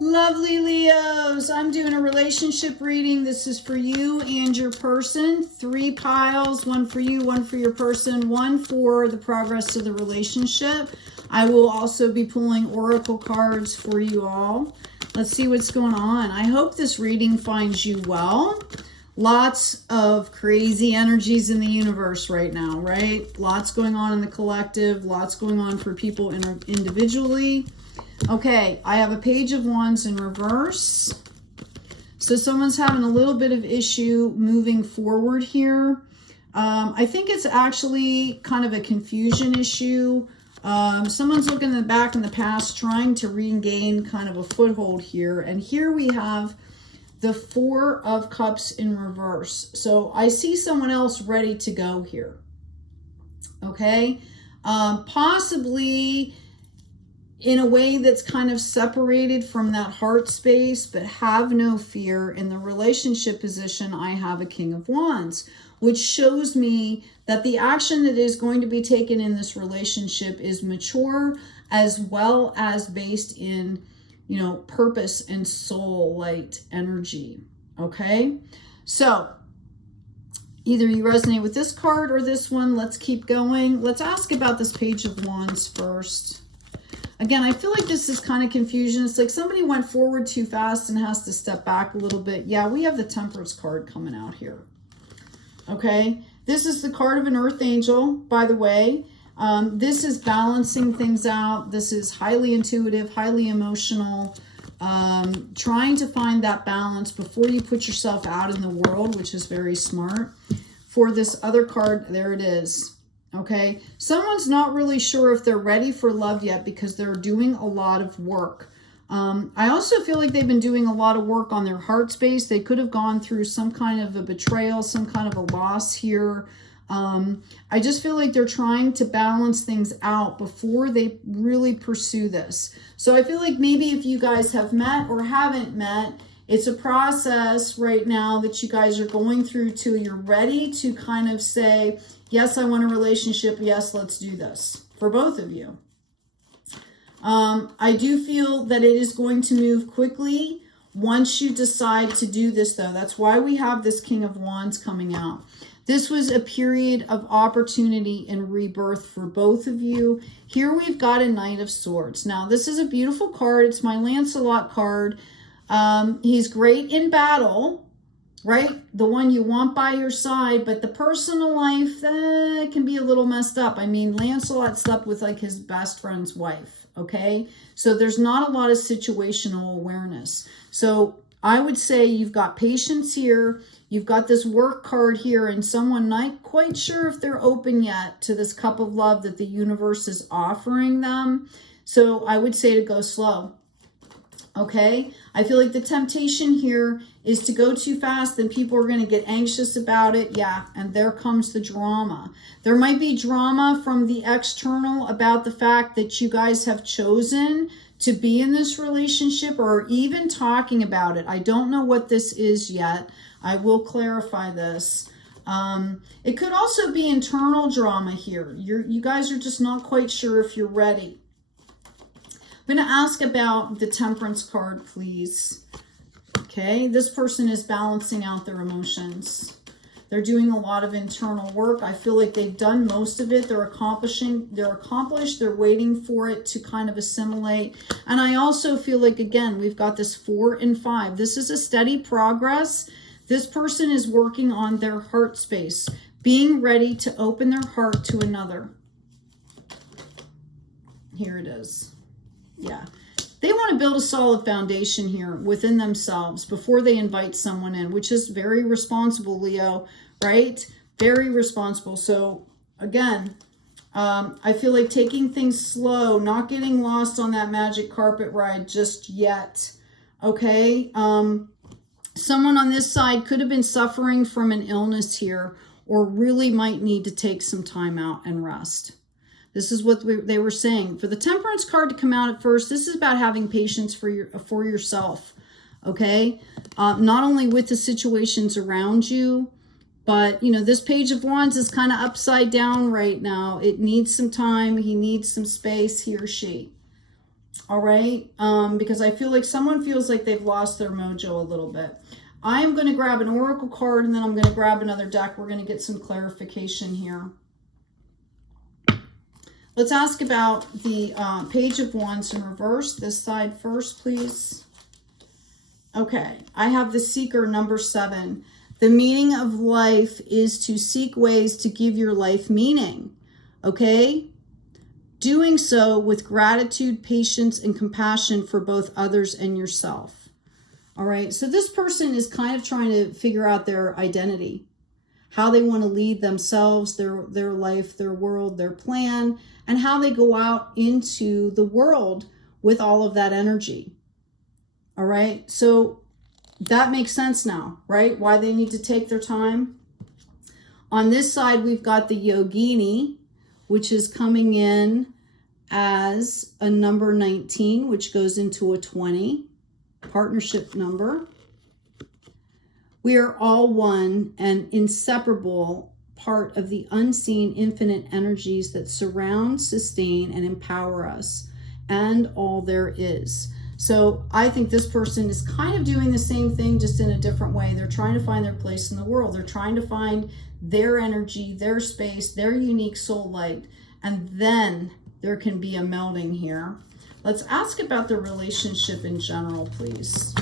Lovely Leos, I'm doing a relationship reading. This is for you and your person. 3 piles, one for you, one for your person, one for the progress of the relationship. I will also be pulling oracle cards for you all. Let's see what's going on. I hope this reading finds you well. Lots of crazy energies in the universe right now, right? Lots going on in the collective, lots going on for people individually. Okay, I have a Page of Wands in reverse. So someone's having a little bit of issue moving forward here. I think it's actually kind of a confusion issue. Someone's looking in the back in the past, trying to regain kind of a foothold here. And here we have the 4 of Cups in reverse. So I see someone else ready to go here. Okay, possibly in a way that's kind of separated from that heart space, but have no fear. In the relationship position, I have a King of Wands, which shows me that the action that is going to be taken in this relationship is mature, as well as based in, you know, purpose and soul light energy. Okay, so either you resonate with this card or this one. Let's keep going. Let's ask about this Page of Wands first. Again, I feel like this is kind of confusion. It's like somebody went forward too fast and has to step back a little bit. Yeah, we have the Temperance card coming out here. Okay, this is the card of an Earth Angel, by the way. This is balancing things out. This is highly intuitive, highly emotional, trying to find that balance before you put yourself out in the world, which is very smart. For this other card, there it is. Okay, someone's not really sure if they're ready for love yet because they're doing a lot of work. I also feel like they've been doing a lot of work on their heart space. They could have gone through some kind of a betrayal, some kind of a loss here. I just feel like they're trying to balance things out before they really pursue this. So I feel like maybe if you guys have met or haven't met, it's a process right now that you guys are going through till you're ready to kind of say, yes, I want a relationship. Yes, let's do this for both of you. I do feel that it is going to move quickly once you decide to do this, though. That's why we have this King of Wands coming out. This was a period of opportunity and rebirth for both of you. Here we've got a Knight of Swords. Now, this is a beautiful card. It's my Lancelot card. He's great in battle, right? The one you want by your side, but the personal life can be a little messed up. I mean, Lancelot slept with like his best friend's wife, okay? So there's not a lot of situational awareness. So I would say you've got patience here. You've got this work card here, and someone not quite sure if they're open yet to this cup of love that the universe is offering them. So I would say to go slow. Okay, I feel like the temptation here is to go too fast, then people are going to get anxious about it. Yeah, and there comes the drama. There might be drama from the external about the fact that you guys have chosen to be in this relationship or even talking about it. I don't know what this is yet. I will clarify this. It could also be internal drama here. You guys are just not quite sure if you're ready. I'm going to ask about the Temperance card, please. Okay, this person is balancing out their emotions. They're doing a lot of internal work. I feel like they've done most of it. They're accomplished. They're waiting for it to kind of assimilate. And I also feel like, again, we've got this 4 and 5. This is a steady progress. This person is working on their heart space, being ready to open their heart to another. Here it is. Yeah, they want to build a solid foundation here within themselves before they invite someone in, which is very responsible, Leo, right? Very responsible. So again, I feel like taking things slow, not getting lost on that magic carpet ride just yet. Okay. Someone on this side could have been suffering from an illness here, or really might need to take some time out and rest. This is what they were saying. For the Temperance card to come out at first, this is about having patience for yourself, okay? Not only with the situations around you, but, you know, this Page of Wands is kind of upside down right now. It needs some time. He needs some space, he or she. All right, because I feel like someone feels like they've lost their mojo a little bit. I am going to grab an oracle card, and then I'm going to grab another deck. We're going to get some clarification here. Let's ask about the Page of Wands in reverse. This side first, please. Okay, I have the Seeker, number 7. The meaning of life is to seek ways to give your life meaning. Okay? Doing so with gratitude, patience, and compassion for both others and yourself. All right, so this person is kind of trying to figure out their identity, how they want to lead themselves, their life, their world, their plan, and how they go out into the world with all of that energy. All right, so that makes sense now, right? Why they need to take their time. On this side, we've got the Yogini, which is coming in as a number 19, which goes into a 20. Partnership number. We are all one and inseparable part of the unseen infinite energies that surround, sustain, and empower us, and all there is. So I think this person is kind of doing the same thing, just in a different way. They're trying to find their place in the world. They're trying to find their energy, their space, their unique soul light, and then there can be a melding here. Let's ask about the relationship in general, please.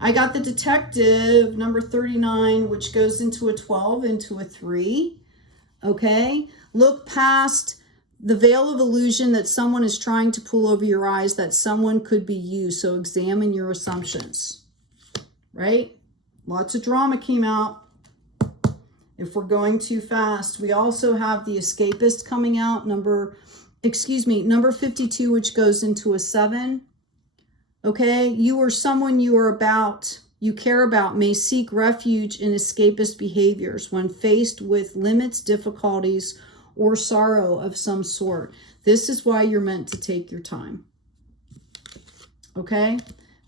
I got the Detective, number 39, which goes into a 12, into a 3. Okay? Look past the veil of illusion that someone is trying to pull over your eyes, that someone could be you. So examine your assumptions. Right? Lots of drama came out. If we're going too fast. We also have the Escapist coming out, number 52, which goes into a 7. Okay, you or someone you care about may seek refuge in escapist behaviors when faced with limits, difficulties, or sorrow of some sort. This is why you're meant to take your time. Okay,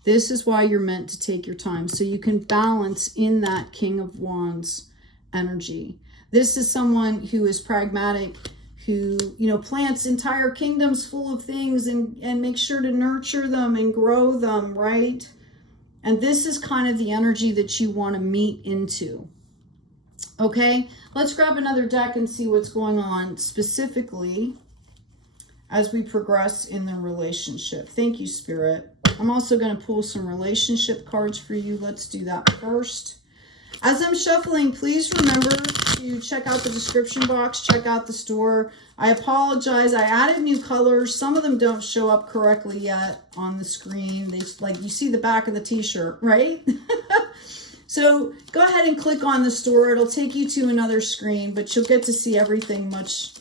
this is why you're meant to take your time, so you can balance in that King of Wands energy. This is someone who is pragmatic, who, plants entire kingdoms full of things and makes sure to nurture them and grow them, right? And this is kind of the energy that you want to meet into. Okay, let's grab another deck and see what's going on specifically as we progress in the relationship. Thank you, Spirit. I'm also going to pull some relationship cards for you. Let's do that first. As I'm shuffling, please remember to check out the description box, check out the store. I apologize, I added new colors. Some of them don't show up correctly yet on the screen. They, like, you see the back of the t-shirt, right? So go ahead and click on the store. It'll take you to another screen, but you'll get to see everything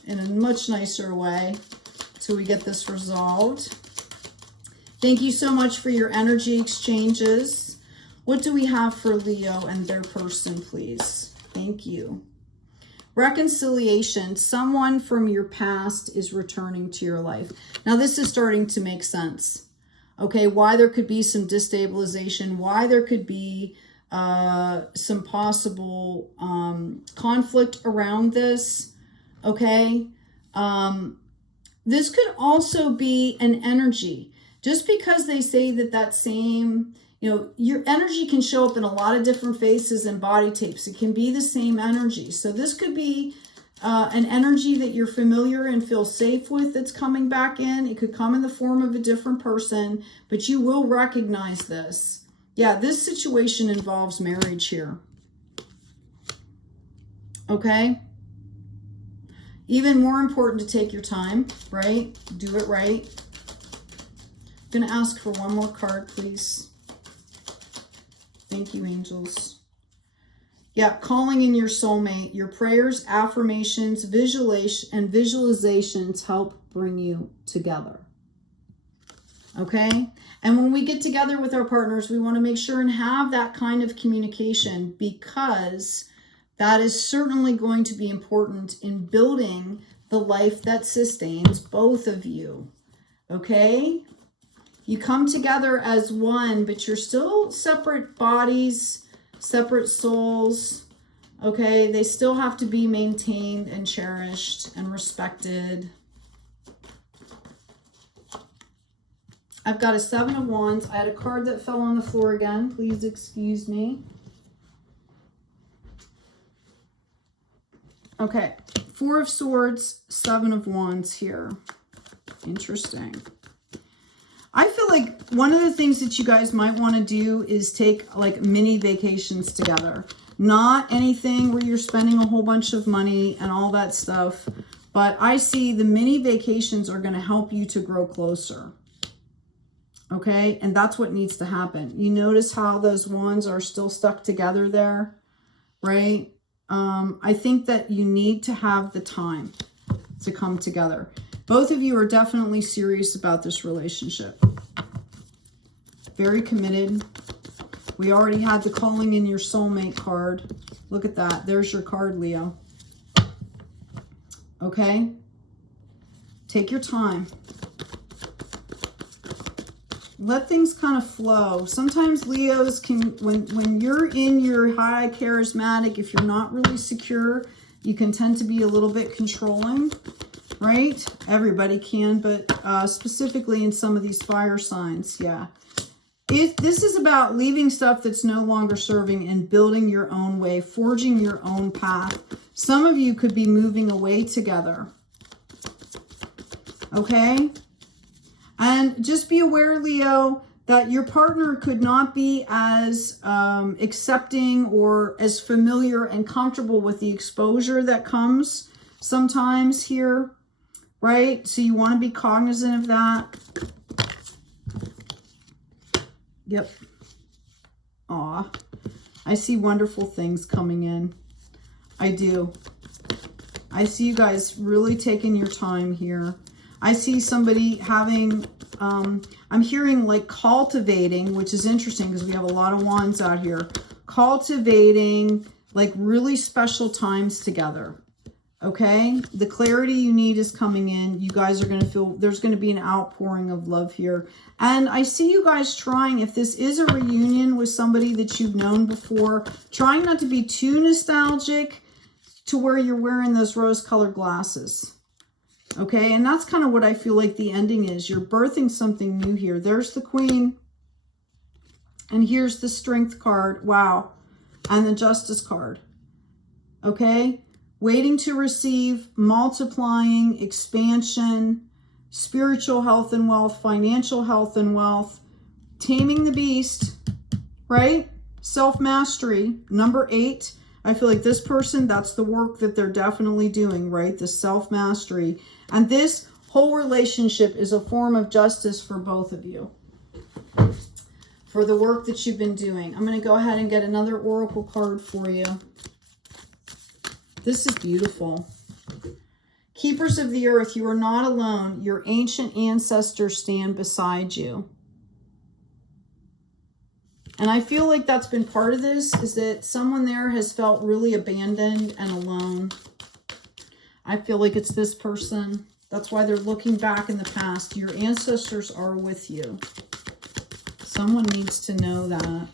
in a much nicer way till we get this resolved. Thank you so much for your energy exchanges. What do we have for Leo and their person, please? Thank you. Reconciliation. Someone from your past is returning to your life. Now, this is starting to make sense. Okay, why there could be some destabilization, why there could be some possible conflict around this. Okay, this could also be an energy. Just because they say that same... your energy can show up in a lot of different faces and body types. It can be the same energy. So this could be an energy that you're familiar and feel safe with that's coming back in. It could come in the form of a different person, but you will recognize this. Yeah, this situation involves marriage here. Okay? Even more important to take your time, right? Do it right. I'm going to ask for one more card, please. Thank you, angels. Yeah, calling in your soulmate. Your prayers, affirmations, visualizations help bring you together. Okay? And when we get together with our partners, we want to make sure and have that kind of communication, because that is certainly going to be important in building the life that sustains both of you. Okay? You come together as one, but you're still separate bodies, separate souls. Okay? They still have to be maintained and cherished and respected. I've got a 7 of Wands. I had a card that fell on the floor again. Please excuse me. Okay, 4 of Swords, 7 of Wands here. Interesting. I feel like one of the things that you guys might want to do is take like mini vacations together. Not anything where you're spending a whole bunch of money and all that stuff. But I see the mini vacations are going to help you to grow closer. Okay, and that's what needs to happen. You notice how those wands are still stuck together there, right? I think that you need to have the time to come together. Both of you are definitely serious about this relationship. Very committed. We already had the calling in your soulmate card. Look at that. There's your card, Leo. Okay? Take your time. Let things kind of flow. Sometimes Leos can, when you're in your high charismatic, if you're not really secure, you can tend to be a little bit controlling, right? Everybody can, but specifically in some of these fire signs, yeah. This is about leaving stuff that's no longer serving and building your own way, forging your own path. Some of you could be moving away together, okay? And just be aware, Leo, that your partner could not be as accepting or as familiar and comfortable with the exposure that comes sometimes here, right? So you want to be cognizant of that. Yep. Aw. I see wonderful things coming in. I do. I see you guys really taking your time here. I see somebody having, I'm hearing like cultivating, which is interesting because we have a lot of wands out here. Cultivating like really special times together. Okay? The clarity you need is coming in. You guys are going to feel, there's going to be an outpouring of love here. And I see you guys trying, if this is a reunion with somebody that you've known before, trying not to be too nostalgic to where you're wearing those rose-colored glasses. Okay, and that's kind of what I feel like the ending is. You're birthing something new here. There's the Queen. And here's the Strength card. Wow. And the Justice card. Okay, waiting to receive, multiplying, expansion, spiritual health and wealth, financial health and wealth, taming the beast, right? Self-mastery, number 8. I feel like this person, that's the work that they're definitely doing, right? The self-mastery. And this whole relationship is a form of justice for both of you, for the work that you've been doing. I'm going to go ahead and get another oracle card for you. This is beautiful. Keepers of the earth, you are not alone. Your ancient ancestors stand beside you. And I feel like that's been part of this, is that someone there has felt really abandoned and alone. I feel like it's this person. That's why they're looking back in the past. Your ancestors are with you. Someone needs to know that.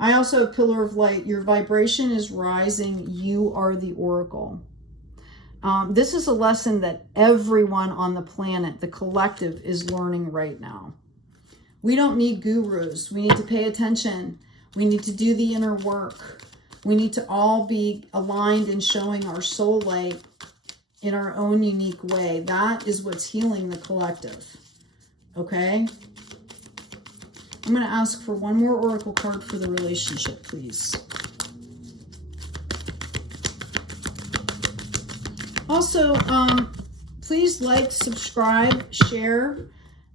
I also have Pillar of Light. Your vibration is rising. You are the oracle. This is a lesson that everyone on the planet, the collective, is learning right now. We don't need gurus. We need to pay attention. We need to do the inner work. We need to all be aligned in showing our soul light in our own unique way. That is what's healing the collective. Okay? I'm going to ask for one more oracle card for the relationship, please. Also, please like, subscribe, share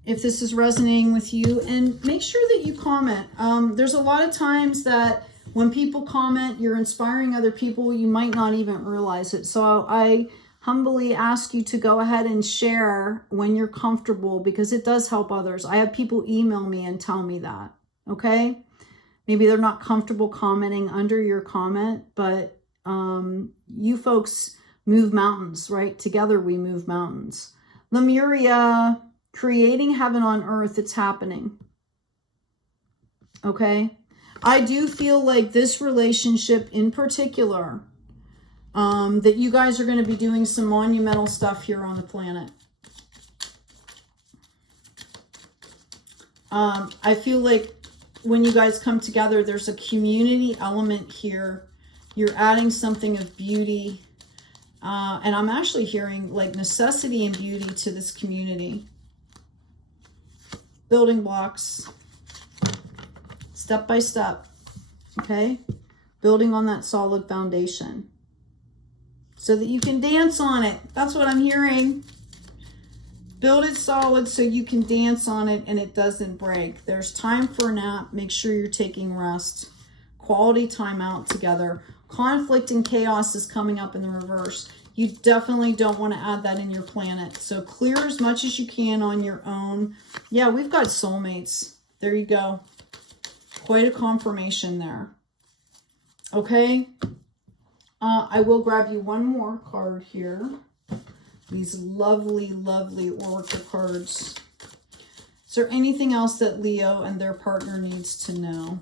if this is resonating with you, and make sure that you comment. There's a lot of times that when people comment, you're inspiring other people. You might not even realize it. So I humbly ask you to go ahead and share when you're comfortable, because it does help others. I have people email me and tell me that, okay? Maybe they're not comfortable commenting under your comment, but you folks move mountains, right? Together we move mountains. Lemuria, creating heaven on earth, it's happening. Okay? I do feel like this relationship in particular, that you guys are going to be doing some monumental stuff here on the planet. I feel like when you guys come together, there's a community element here. You're adding something of beauty. And I'm actually hearing like necessity and beauty to this community. Building blocks. Step by step. Okay? Building on that solid foundation. So that you can dance on it. That's what I'm hearing. Build it solid so you can dance on it and it doesn't break. There's time for a nap. Make sure you're taking rest. Quality time out together. Conflict and chaos is coming up in the reverse. You definitely don't want to add that in your planet. So clear as much as you can on your own. Yeah, we've got soulmates. There you go. Quite a confirmation there. Okay. I will grab you one more card here. These lovely, lovely oracle cards. Is there anything else that Leo and their partner needs to know?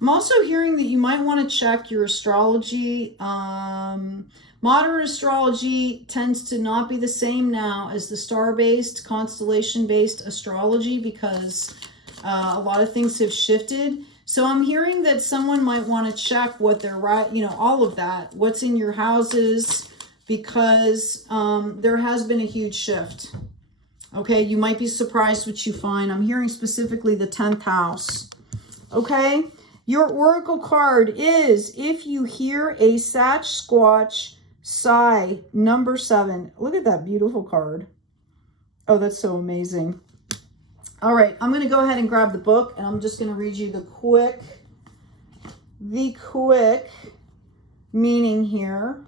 I'm also hearing that you might want to check your astrology. Modern astrology tends to not be the same now as the star-based, constellation-based astrology because a lot of things have shifted. So I'm hearing that someone might want to check what they're right, you know, all of that, what's in your houses, because there has been a huge shift. Okay, you might be surprised what you find. I'm hearing specifically the 10th house. Okay, your oracle card is If You Hear a Sasquatch Sigh, number 7. Look at that beautiful card. Oh, that's so amazing. All right, I'm going to go ahead and grab the book, and I'm just going to read you the quick meaning here.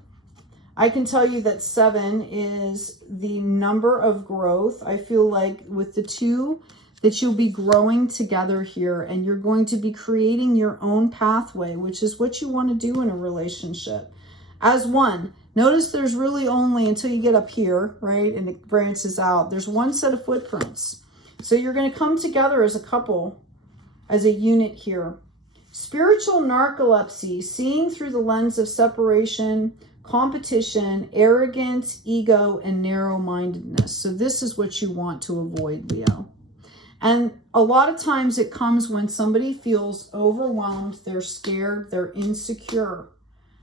I can tell you that 7 is the number of growth. I feel like with the 2 that you'll be growing together here, and you're going to be creating your own pathway, which is what you want to do in a relationship. As one, notice there's really only, until you get up here, right, and it branches out, there's one set of footprints. So you're going to come together as a couple, as a unit here. Spiritual narcolepsy, seeing through the lens of separation, competition, arrogance, ego, and narrow-mindedness. So this is what you want to avoid, Leo. And a lot of times it comes when somebody feels overwhelmed, they're scared, they're insecure.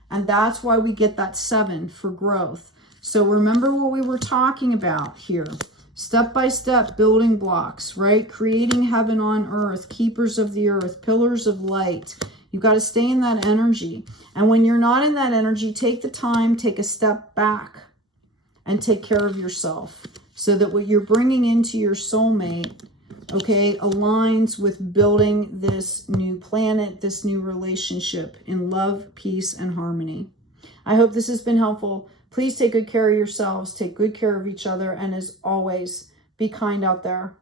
And that's why we get that 7 for growth. So remember what we were talking about here. Step-by-step building blocks, right? Creating heaven on earth, keepers of the earth, pillars of light. You've got to stay in that energy. And when you're not in that energy, take the time, take a step back and take care of yourself so that what you're bringing into your soulmate, okay, aligns with building this new planet, this new relationship in love, peace, and harmony. I hope this has been helpful. Please take good care of yourselves, take good care of each other, and as always, be kind out there.